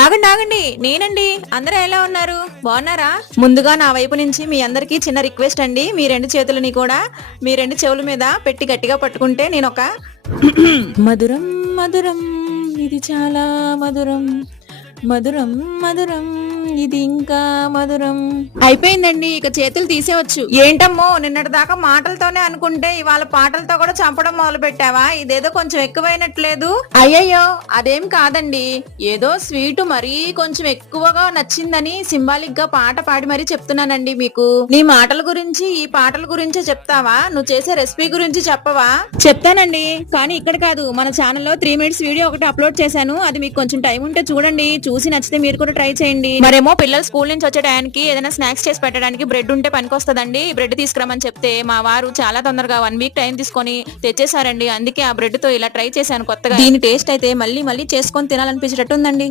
ఆగండి ఆగండి, నేనండి. అందరూ ఎలా ఉన్నారు? బాగున్నారా? ముందుగా నా వైపు నుంచి మీ అందరికీ చిన్న రిక్వెస్ట్ అండి. మీ రెండు చేతులని కూడా మీ రెండు చెవుల మీద పెట్టి గట్టిగా పట్టుకుంటే నేను ఒక మధురం మధురం ఇది చాలా మధురం, మధురం మధురం ఇది ఇంకా మధురం. అయిపోయిందండి, ఇక చేతులు తీసేవచ్చు. ఏంటమ్మో, నిన్నటి దాకా మాటలతోనే అనుకుంటే ఇవాళ పాటలతో కూడా చంపడం మొదలు పెట్టావా? ఇదేదో కొంచెం ఎక్కువైనట్లేదు. అయ్యయ్యో, అదేం కాదండి. ఏదో స్వీటు మరీ కొంచెం ఎక్కువగా నచ్చిందని సింబాలిక్ గా పాట పాడి మరీ చెప్తున్నానండి మీకు. నీ మాటల గురించి ఈ పాటల గురించే చెప్తావా? నువ్వు చేసే రెసిపీ గురించి చెప్పవా? చెప్తానండి, కానీ ఇక్కడ కాదు. మన ఛానల్లో 3 minutes వీడియో ఒకటి అప్లోడ్ చేశాను. అది మీకు కొంచెం టైం ఉంటే చూడండి. చూసి నచ్చితే మీరు కూడా ట్రై చేయండి. మరేమో పిల్లలు స్కూల్ నుంచి వచ్చే టైంకి ఏదైనా స్నాక్స్ చేసి పెట్టడానికి బ్రెడ్ ఉంటే పనికొస్తదండి. బ్రెడ్ తీసుకురామని చెప్తే మా వారు చాలా తొందరగా 1 week టైం తీసుకొని తెచ్చేసారండి. అందుకే ఆ బ్రెడ్ తో ఇలా ట్రై చేశాను కొత్తగా. దీని టేస్ట్ అయితే మళ్ళీ మళ్ళీ చేసుకొని తినాలనిపించేటట్టు ఉందండి.